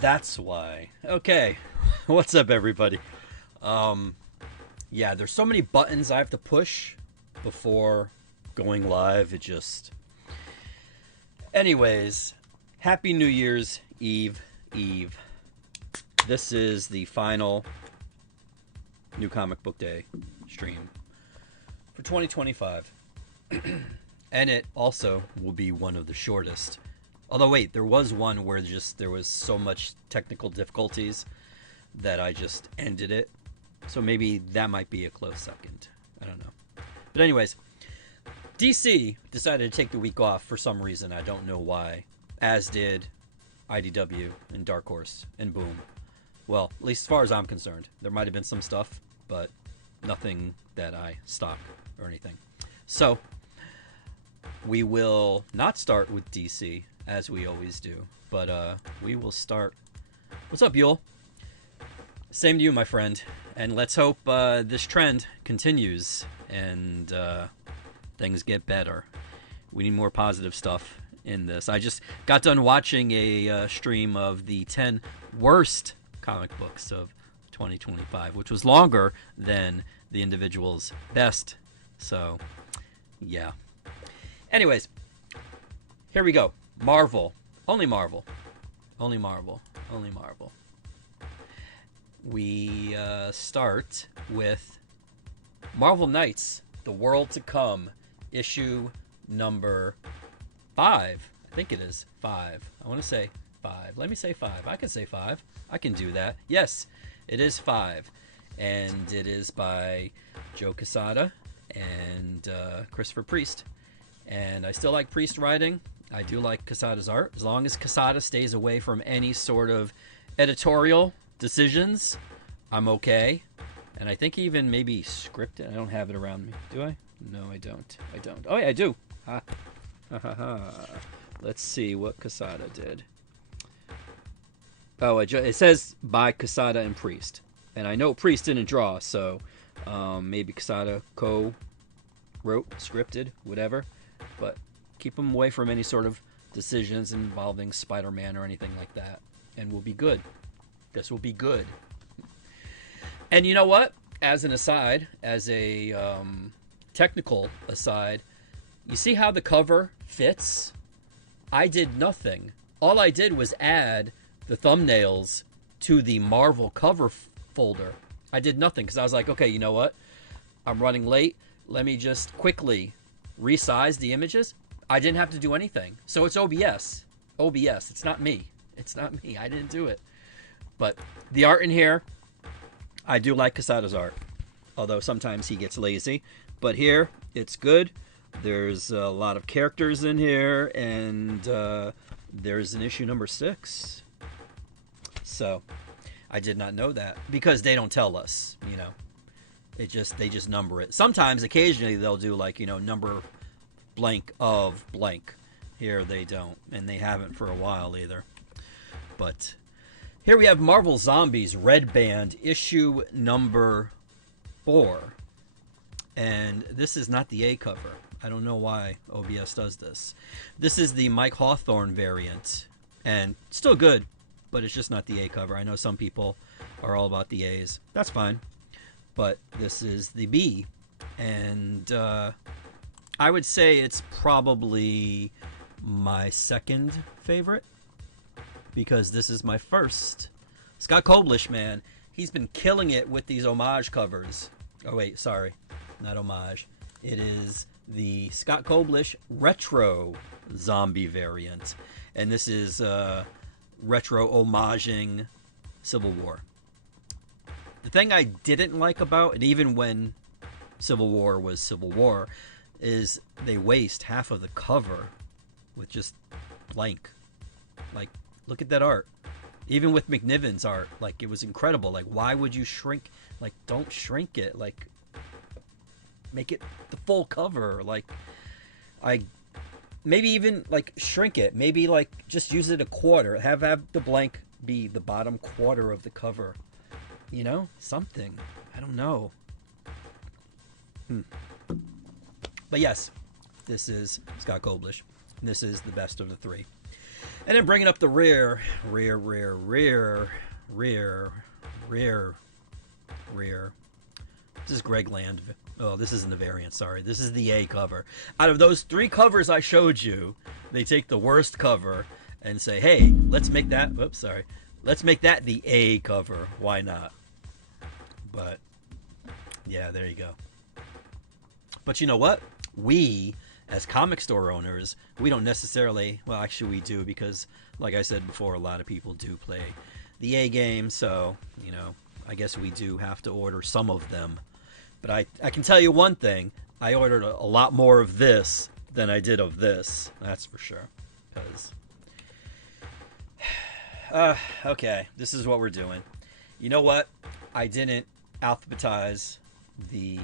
That's why. Okay. What's up, everybody? Yeah, there's so many buttons I have to push before going live. It just. Anyways, Happy New Year's Eve. This is the final New Comic Book Day stream for 2025. And it also will be one of the shortest. Although, wait, there was one where there was so much technical difficulties that I just ended it. So maybe that might be a close second. I don't know. But anyways, DC decided to take the week off for some reason. I don't know why. As did IDW and Dark Horse and Boom. Well, at least as far as I'm concerned. There might have been some stuff, but nothing that I stock or anything. So, we will not start with DC, as we always do. But we will start... What's up, Yule? Same to you, my friend. And let's hope this trend continues and things get better. We need more positive stuff in this. I just got done watching a stream of the 10 worst comic books of 2025, which was longer than the individual's best. So, yeah. Anyways, here we go. Marvel. Only Marvel. Only Marvel. Only Marvel. We start with Marvel Knights, The World to Come, issue number 5. I think it is 5. I want to say 5. Let me say 5. I can say 5. I can do that. Yes, it is 5. And it is by Joe Quesada and Christopher Priest. And I still like Priest writing. I do like Quesada's art. As long as Quesada stays away from any sort of editorial decisions, I'm okay. And I think even maybe scripted. I don't have it around me. Do I? No, I don't. Oh, yeah, I do. Ha. Ha, ha, ha. Let's see what Quesada did. Oh, it says by Quesada and Priest. And I know Priest didn't draw, so maybe Quesada co-wrote, scripted, whatever. But keep him away from any sort of decisions involving Spider-Man or anything like that. And we'll be good. This will be good. And you know what? As an aside, as a technical aside, you see how the cover fits? I did nothing. All I did was add the thumbnails to the Marvel cover folder. I did nothing because I was like, okay, you know what? I'm running late. Let me just quickly resize the images. I didn't have to do anything. So it's OBS. OBS. It's not me. It's not me. I didn't do it. But the art in here, I do like Quesada's art, although sometimes he gets lazy. But here, it's good. There's a lot of characters in here, and there's an issue number 6. So, I did not know that, because they don't tell us, you know. They just number it. Sometimes, occasionally, they'll do, like, you know, number blank of blank. Here, they don't, and they haven't for a while, either. But... here we have Marvel Zombies Red Band, issue number 4. And this is not the A cover. I don't know why OBS does this. This is the Mike Hawthorne variant. And still good, but it's just not the A cover. I know some people are all about the A's. That's fine. But this is the B. And I would say it's probably my second favorite, because this is my first. Scott Koblish, man, he's been killing it with these homage covers. Oh wait, sorry, not homage. It is the Scott Koblish retro zombie variant, and this is retro homaging Civil War. The thing I didn't like about it, even when Civil War was Civil War, is they waste half of the cover with just blank. Like, look at that art. Even with McNiven's art, like, it was incredible. Like, why would you shrink? Like, don't shrink it. Like, make it the full cover. Like, maybe even, like, shrink it. Maybe, like, just use it a quarter. Have the blank be the bottom quarter of the cover. You know? Something. I don't know. But yes, this is Scott Koblish. This is the best of the 3. And then bringing up the rear. This is Greg Land. Oh, this isn't the variant, sorry. This is the A cover. Out of those 3 covers I showed you, they take the worst cover and say, hey, let's make that, oops, sorry. Let's make that the A cover. Why not? But, yeah, there you go. But you know what? We, as comic store owners, we don't necessarily, well, actually we do, because, like I said before, a lot of people do play the A game, so, you know, I guess we do have to order some of them. But I can tell you one thing. I ordered a lot more of this than I did of this. That's for sure. Because, okay, this is what we're doing. You know what? I didn't alphabetize the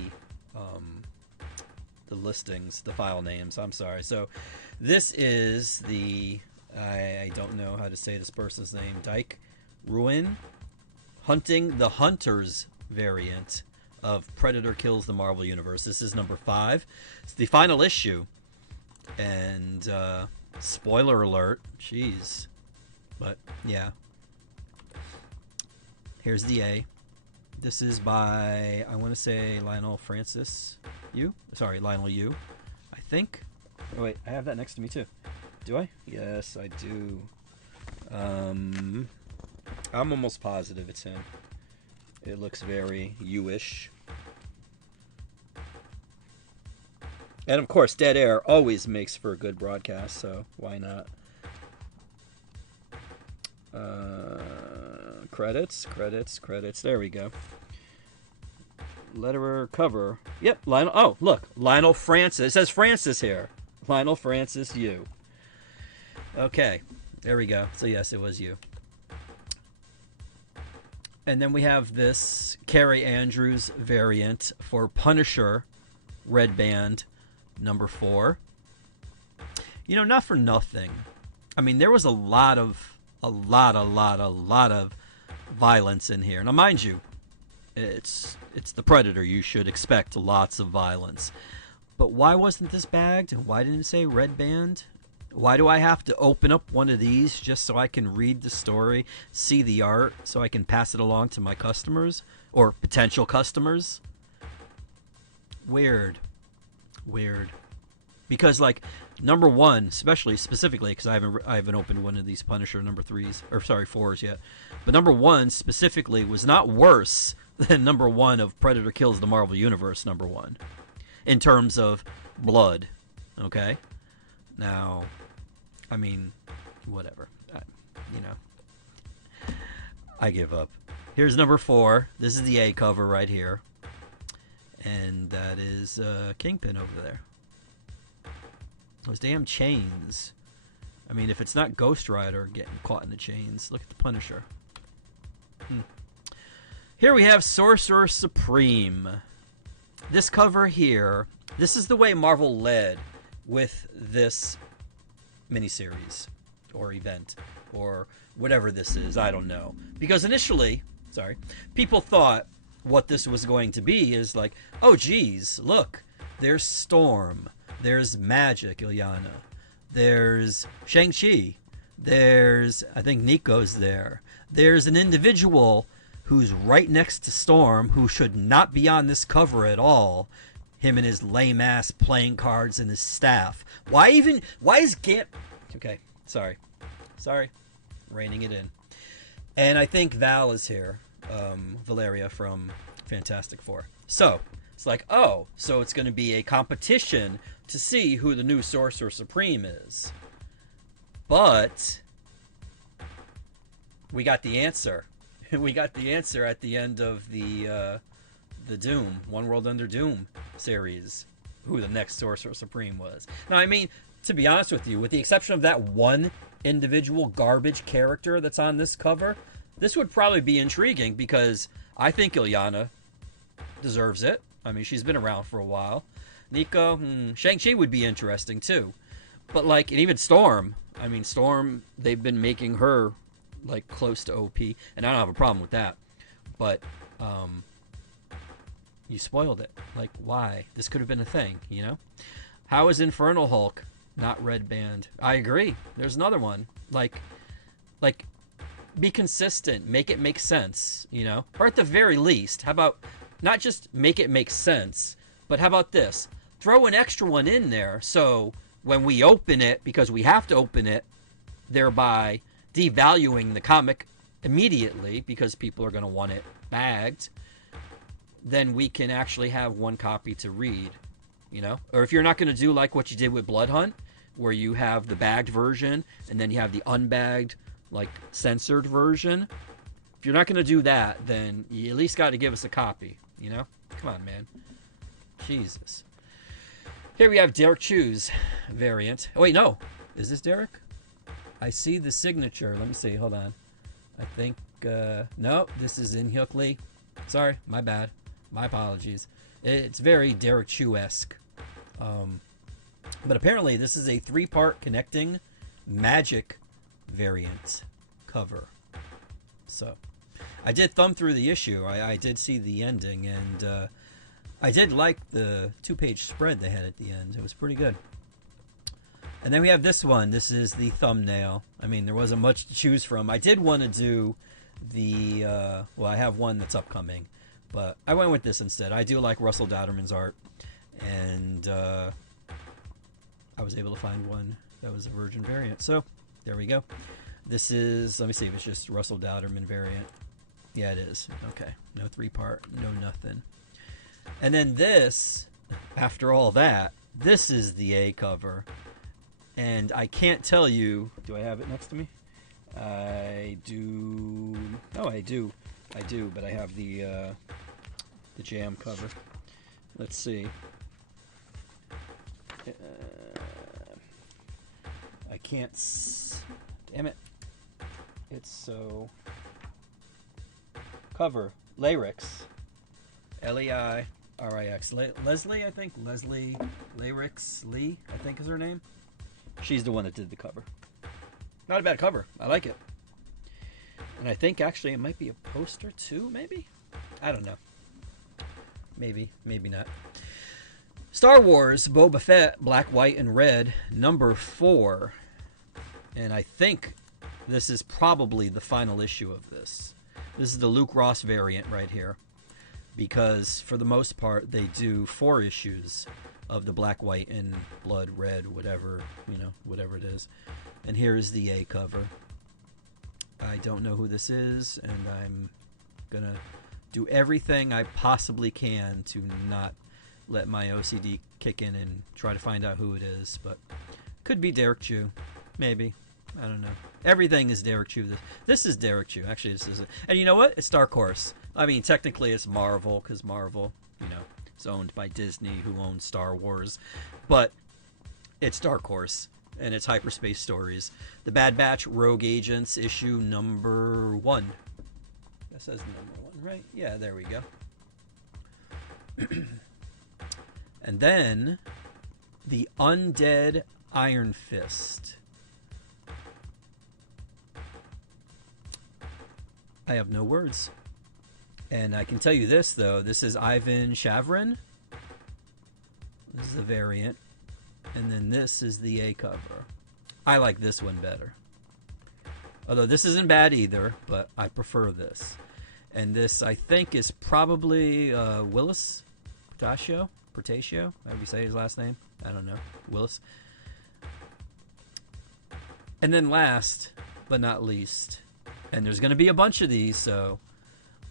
listings, the file names. I'm sorry. So this is the, I don't know how to say this person's name. Dyke Ruin. Hunting the Hunters variant of Predator Kills the Marvel Universe. This is number 5. It's the final issue. And spoiler alert. Jeez. But yeah. Here's the A. This is by, I want to say, Lionel Yu. I think. Oh, wait, I have that next to me too. Do I? Yes, I do. I'm almost positive it's him. It looks very you-ish. And of course, dead air always makes for a good broadcast, so why not? Credits. There we go. Letterer cover. Yep, Lionel. Oh, look, Lionel Francis. It says Francis here. Lionel Francis Yu. Okay, there we go. So yes, it was you. And then we have this Carrie Andrews variant for Punisher Red Band number 4. You know, not for nothing. I mean, there was a lot of violence in here. Now, mind you, it's the Predator. You should expect lots of violence. But why wasn't this bagged? Why didn't it say Red Band? Why do I have to open up one of these just so I can read the story, see the art, so I can pass it along to my customers or potential customers? Weird. Because, like, number 1, specifically, because I haven't opened one of these Punisher number 3s, or sorry, 4s yet. But number 1 specifically was not worse than number 1 of Predator Kills the Marvel Universe number 1 in terms of blood. Okay, now, I mean, whatever. I give up. Here's number 4. This is the A cover right here, and that is Kingpin over there. Those damn chains. I mean, if it's not Ghost Rider getting caught in the chains, look at the Punisher. Here we have Sorcerer Supreme. This cover here, this is the way Marvel led with this miniseries or event or whatever this is. I don't know. Because initially, people thought what this was going to be is like, oh, geez, look, there's Storm. There's Magic, Illyana. There's Shang-Chi. There's, I think Nico's there. There's an individual who's right next to Storm who should not be on this cover at all. Him and his lame-ass playing cards and his staff. Why is Gant... Okay, sorry. Reining it in. And I think Val is here. Valeria from Fantastic Four. So, it's like, oh, so it's going to be a competition to see who the new Sorcerer Supreme is. But we got the answer. We got the answer at the end of the Doom, One World Under Doom series, who the next Sorcerer Supreme was. Now, I mean, to be honest with you, with the exception of that one individual garbage character that's on this cover, this would probably be intriguing because I think Illyana deserves it. I mean, she's been around for a while. Nico, Shang-Chi would be interesting too. But, like, and even Storm. I mean, Storm, they've been making her, like, close to OP. And I don't have a problem with that. But, you spoiled it. Like, why? This could have been a thing, you know? How is Infernal Hulk not red band. I agree. There's another one. Like, be consistent. Make it make sense, you know? Or at the very least, how about not just make it make sense, but how about this? Throw an extra one in there so when we open it, because we have to open it, thereby devaluing the comic immediately because people are going to want it bagged, then we can actually have one copy to read, you know? Or if you're not going to do like what you did with Blood Hunt, where you have the bagged version and then you have the unbagged, like, censored version. If you're not going to do that, then you at least got to give us a copy, you know? Come on, man. Jesus. Here we have Derek Chu's variant. Oh, wait, no. Is this Derek? I see the signature. Let me see. Hold on. I think, no, this is In Hyuk Lee. Sorry, my bad. My apologies. It's very Derek Chu-esque. But apparently this is a 3-part connecting magic variant cover. So, I did thumb through the issue. I did see the ending, and I did like the 2-page spread they had at the end. It was pretty good. And then we have this one. This is the thumbnail. I mean, there wasn't much to choose from. I did want to do the, well, I have one that's upcoming, but I went with this instead. I do like Russell Dowderman's art, and I was able to find one that was a Virgin variant. So, there we go. This is, let me see if it's just Russell Dowderman variant. Yeah, it is. Okay. No 3-part, no nothing. And then this, after all that, this is the A cover. And I can't tell you, do I have it next to me? I do. Oh, I do. I do, but I have the jam cover. Let's see. I can't. Damn it. It's so. Cover. Lyrics. Leirix. Leslie, I think. Leslie Lyrics Lee, I think is her name. She's the one that did the cover. Not a bad cover. I like it. And I think actually it might be a poster too, maybe? I don't know. Maybe, maybe not. Star Wars Boba Fett, Black, White, and Red, number 4. And I think this is probably the final issue of this. This is the Luke Ross variant right here. Because for the most part, they do 4 issues of the Black, White, and Blood, Red, whatever, you know, whatever it is. And here is the A cover. I don't know who this is, and I'm gonna do everything I possibly can to not let my OCD kick in and try to find out who it is, but could be Derek Chu, maybe. I don't know. Everything is Derek Chu. This is Derek Chu. Actually, this is it. And you know what? It's Dark Horse. I mean, technically it's Marvel, because Marvel, you know, is owned by Disney, who owns Star Wars. But it's Dark Horse, and it's Hyperspace Stories. The Bad Batch Rogue Agents, issue number 1. That says number 1, right? Yeah, there we go. And then the Undead Iron Fist. I have no words. And I can tell you this, though. This is Ivan Shavrin. This is a variant. And then this is the A cover. I like this one better. Although this isn't bad either, but I prefer this. And this, I think, is probably Willis Portacio. However you say his last name. I don't know. Willis. And then last, but not least, and there's going to be a bunch of these, so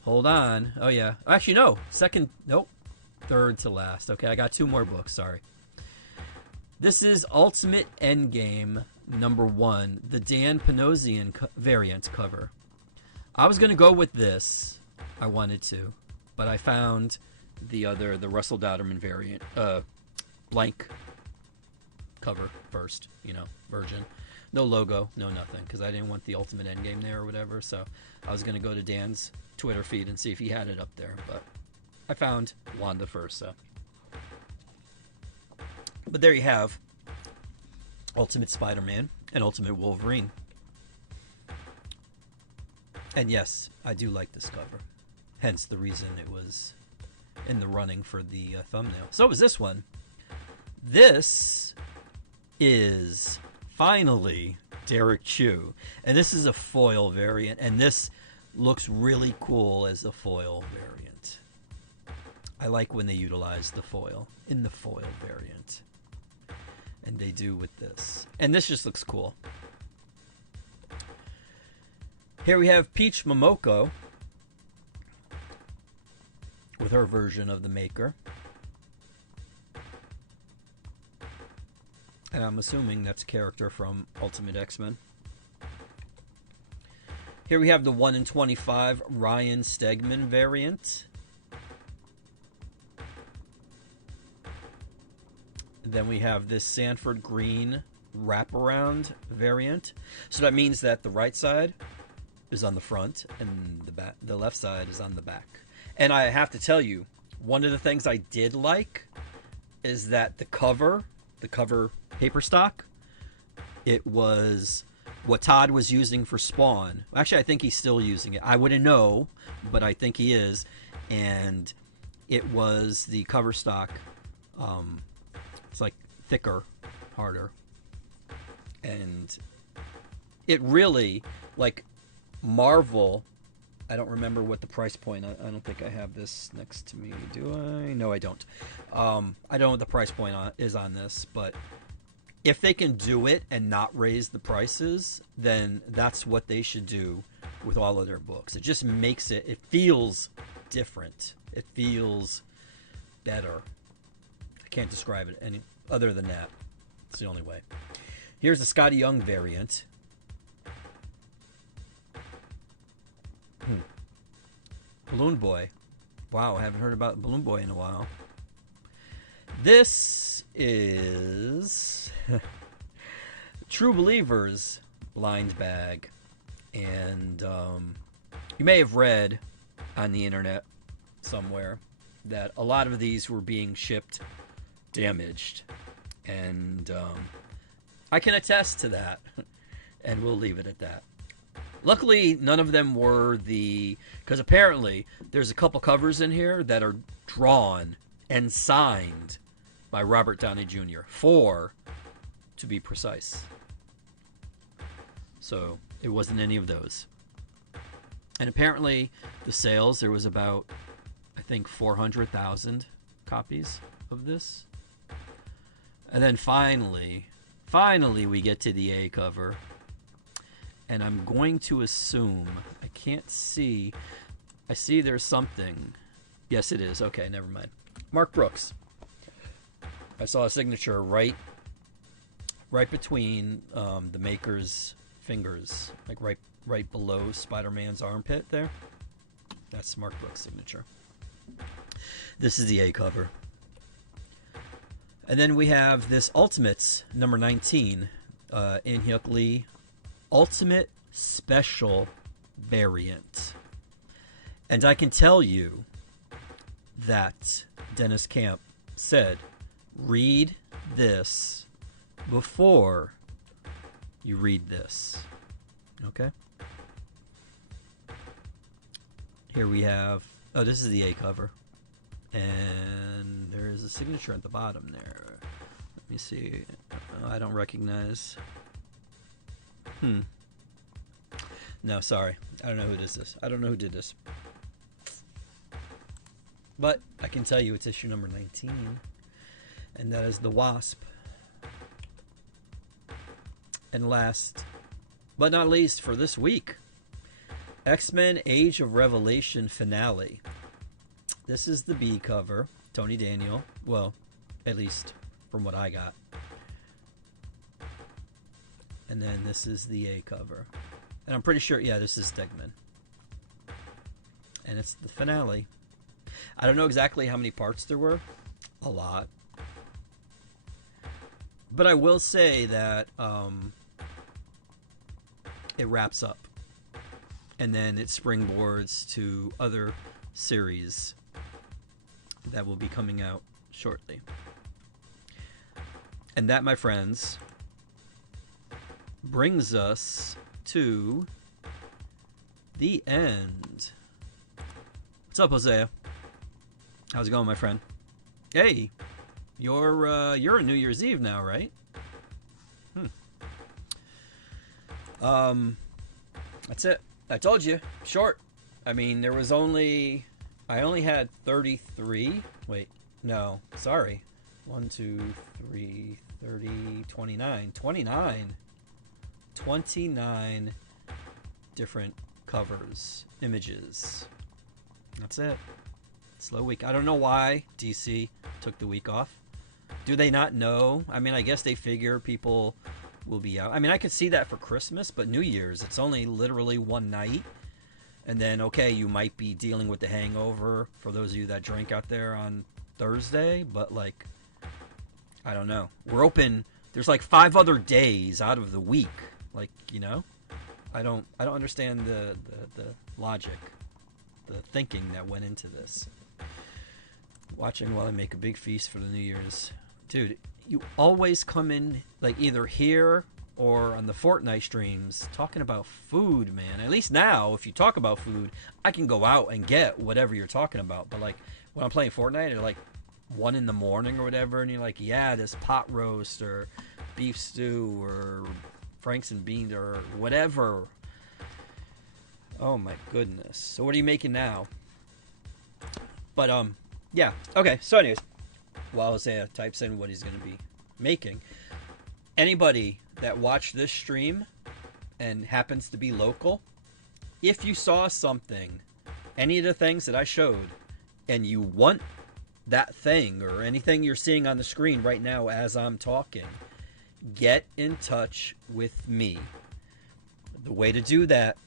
hold on. Oh, yeah. Actually, no. Third to last. Okay, I got 2 more books. Sorry. This is Ultimate Endgame number 1, the Dan Panosian variant cover. I was going to go with this. I wanted to, but I found the Russell Dowderman variant, blank cover first, you know, Virgin. No logo, no nothing, because I didn't want the Ultimate Endgame there or whatever, so I was going to go to Dan's Twitter feed and see if he had it up there, but I found Wanda first, so. But there you have Ultimate Spider-Man and Ultimate Wolverine. And yes, I do like this cover, hence the reason it was in the running for the thumbnail. So was this one. This is finally Derek Chew. And this is a foil variant, and this looks really cool as a foil variant. I like when they utilize the foil in the foil variant. And they do with this. And this just looks cool. Here we have Peach Momoko with her version of the Maker. And I'm assuming that's a character from Ultimate X-Men. Here we have the 1 in 25 Ryan Stegman variant. Then we have this Sanford Green wraparound variant. So that means that the right side is on the front and the left side is on the back. And I have to tell you, one of the things I did like is that the cover paper stock, it was what Todd was using for Spawn. Actually, I think he's still using it. I wouldn't know, but I think he is. And it was the cover stock. It's like thicker, harder. And it really, like Marvel, I don't remember what the price point, I don't think I have this next to me, do I? No, I don't. I don't know what the price point is on this, but if they can do it and not raise the prices, then that's what they should do with all of their books. It just makes it feels different. It feels better. I can't describe it any other than that. It's the only way. Here's the Scotty Young variant. Balloon Boy. Wow, I haven't heard about Balloon Boy in a while. This is True Believers blind bag. And you may have read on the internet somewhere that a lot of these were being shipped damaged. And I can attest to that. And we'll leave it at that. Luckily, none of them were because apparently there's a couple covers in here that are drawn and signed by Robert Downey Jr. 4, to be precise. So it wasn't any of those. And apparently the sales, there was about, I think, 400,000 copies of this. And then finally we get to the A cover. And I'm going to assume, I can't see, I see there's something. Yes, it is. Okay, never mind. Mark Brooks. I saw a signature right between the Maker's fingers, like right below Spider-Man's armpit there. That's Mark Brooks' signature. This is the A cover. And then we have this Ultimates number 19, In-Hyuk Lee Ultimate Special variant. And I can tell you that Dennis Camp said, read this before you read this. Okay? Here we have, this is the A cover. And there's a signature at the bottom there. Let me see. I don't recognize. No, sorry. I don't know who this is. I don't know who did this. But I can tell you it's issue number 19. And that is the Wasp. And last but not least for this week, X-Men Age of Revelation finale. This is the B cover. Tony Daniel. Well, at least from what I got. And then this is the A cover. And I'm pretty sure, yeah, this is Stegman. And it's the finale. I don't know exactly how many parts there were. A lot. But I will say that it wraps up. And then it springboards to other series that will be coming out shortly. And that, my friends, brings us to the end. What's up, Hosea? How's it going, my friend? Hey, you're a New Year's Eve now, right? Um, that's it. I told you, short. I mean, there was only, I only had 33. Wait, no, sorry. 1, 2, 3, 30, 29. 29 different covers, images. That's it. Slow week. I don't know why DC took the week off. Do they not know? I mean, I guess they figure people will be out. I mean, I could see that for Christmas, but New Year's, it's only literally one night. And then, okay, you might be dealing with the hangover for those of you that drink out there on Thursday, but like, I don't know. We're open. There's like 5 other days out of the week. Like, you know, I don't understand the logic, the thinking that went into this. Watching while I make a big feast for the New Year's. Dude, you always come in like either here or on the Fortnite streams talking about food, man. At least now, if you talk about food, I can go out and get whatever you're talking about. But like when I'm playing Fortnite at like 1 in the morning or whatever, and you're like, yeah, this pot roast or beef stew or Franks and beans or whatever. Oh my goodness. So what are you making now? But yeah. Okay. So anyways, while Isaiah types in what he's going to be making, anybody that watched this stream and happens to be local, if you saw something, any of the things that I showed, and you want that thing or anything you're seeing on the screen right now as I'm talking, get in touch with me. The way to do that,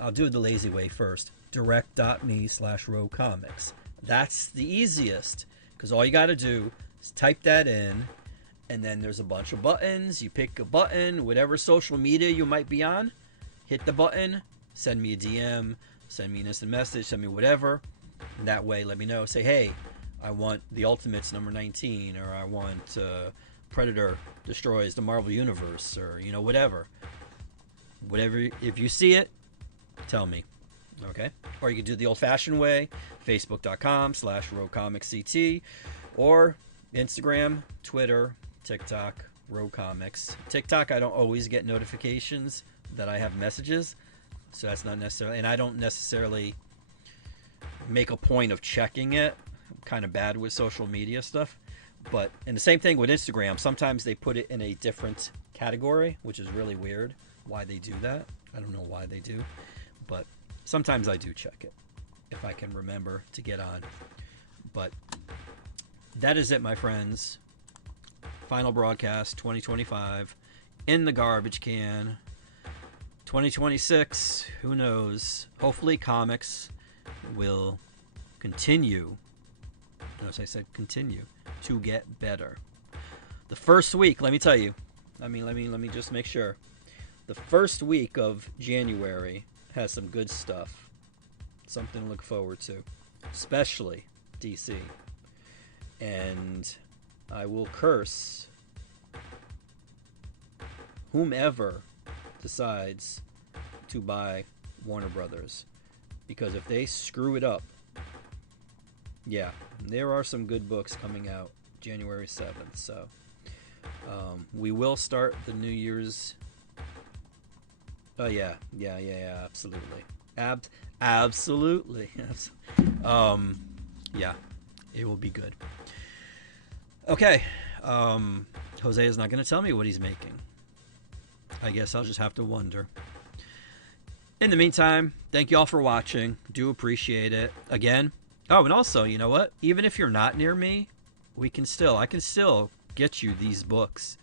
I'll do it the lazy way first. direct.me/rowcomics. That's the easiest, because all you got to do is type that in, and then there's a bunch of buttons. You pick a button, whatever social media you might be on, hit the button, send me a DM, send me an instant message, send me whatever. And that way, let me know. Say, hey, I want the Ultimates number 19, or I want Predator destroys the Marvel Universe, or, you know, whatever. Whatever, if you see it, tell me. Okay? Or you can do the old-fashioned way, facebook.com/rowcomicsct, or Instagram, Twitter, TikTok, rowcomics. TikTok, I don't always get notifications that I have messages, so that's not necessarily, and I don't necessarily make a point of checking it. I'm kind of bad with social media stuff. But, and the same thing with Instagram, sometimes they put it in a different category, which is really weird why they do that. I don't know why they do, but sometimes I do check it if I can remember to get on. But that is it, my friends. Final broadcast 2025 in the garbage can. 2026, who knows? Hopefully comics will continue, notice I said continue, to get better. The first week, let me tell you, let me just make sure. The first week of January has some good stuff. Something to look forward to. Especially DC. And I will curse whomever decides to buy Warner Brothers. Because if they screw it up, yeah, there are some good books coming out January 7th. So we will start the New Year's. Oh yeah, absolutely. Absolutely. Yeah, it will be good. Okay, Jose is not going to tell me what he's making. I guess I'll just have to wonder. In the meantime, thank you all for watching. Do appreciate it. Again. Oh, and also, you know what? Even if you're not near me, I can still get you these books.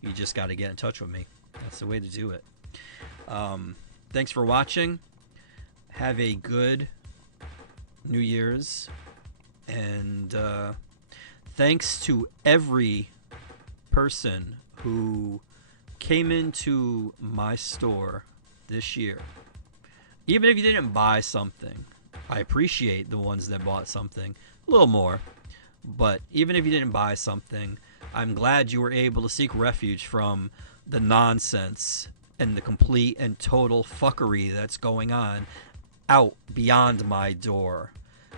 You just got to get in touch with me. That's the way to do it. Thanks for watching. Have a good New Year's. And thanks to every person who came into my store this year. Even if you didn't buy something, I appreciate the ones that bought something a little more. But even if you didn't buy something, I'm glad you were able to seek refuge from the nonsense and the complete and total fuckery that's going on out beyond my door.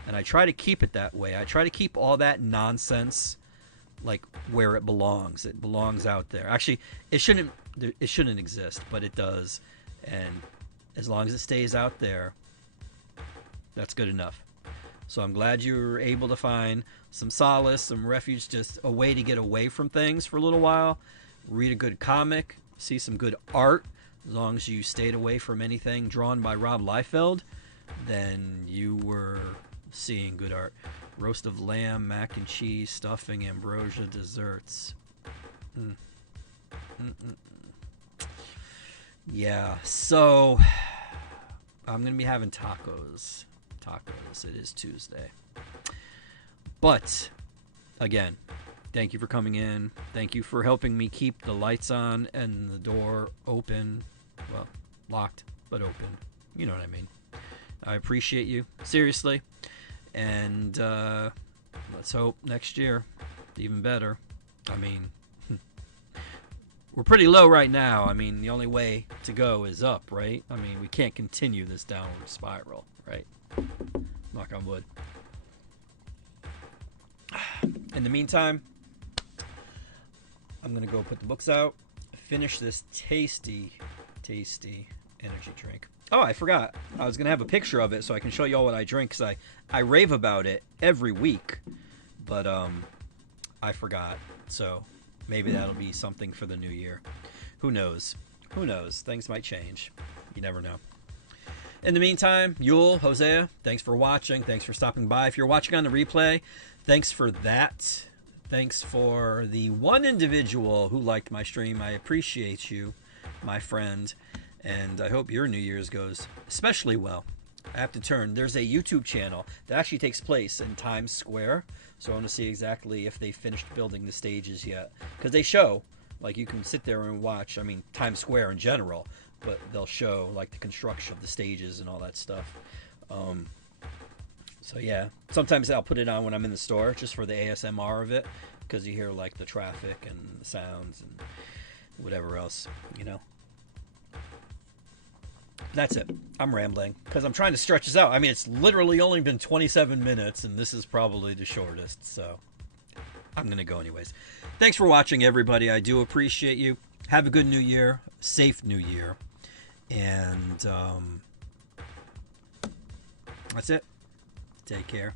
And I try to keep it that way. I try to keep all that nonsense like where it belongs. It belongs out there. Actually, it shouldn't it shouldn't exist, but it does. And as long as it stays out there, that's good enough. So I'm glad you were able to find some solace, some refuge, just a way to get away from things for a little while. Read a good comic, see some good art. As long as you stayed away from anything drawn by Rob Liefeld, then you were seeing good art. Roast of lamb, mac and cheese, stuffing, ambrosia, desserts. Yeah, so I'm going to be having tacos. It is Tuesday. But, again, thank you for coming in. Thank you for helping me keep the lights on and the door open. Well, locked, but open. You know what I mean. I appreciate you. Seriously. And let's hope next year, even better. I mean, we're pretty low right now. I mean, the only way to go is up, right? I mean, we can't continue this downward spiral, right? Knock on wood. In the meantime, I'm going to go put the books out, finish this tasty energy drink. Oh, I forgot. I was going to have a picture of it so I can show you all what I drink, because I rave about it every week. But I forgot. So maybe that'll be something for the new year. Who knows? Who knows? Things might change. You never know. In the meantime, Yul, Hosea, thanks for watching. Thanks for stopping by. If you're watching on the replay, thanks for that. Thanks for the one individual who liked my stream. I appreciate you, my friend. And I hope your New Year's goes especially well. I have to turn. There's a YouTube channel that actually takes place in Times Square. So I want to see exactly if they finished building the stages yet. Because they show, like, you can sit there and watch, I mean, Times Square in general, but they'll show, like, the construction of the stages and all that stuff. So, yeah. Sometimes I'll put it on when I'm in the store, just for the ASMR of it. Because you hear, like, the traffic and the sounds and whatever else, you know. That's it. I'm rambling because I'm trying to stretch this out. I mean, it's literally only been 27 minutes, and this is probably the shortest, so I'm going to go anyways. Thanks for watching, everybody. I do appreciate you. Have a good New Year. Safe New Year. And that's it. Take care.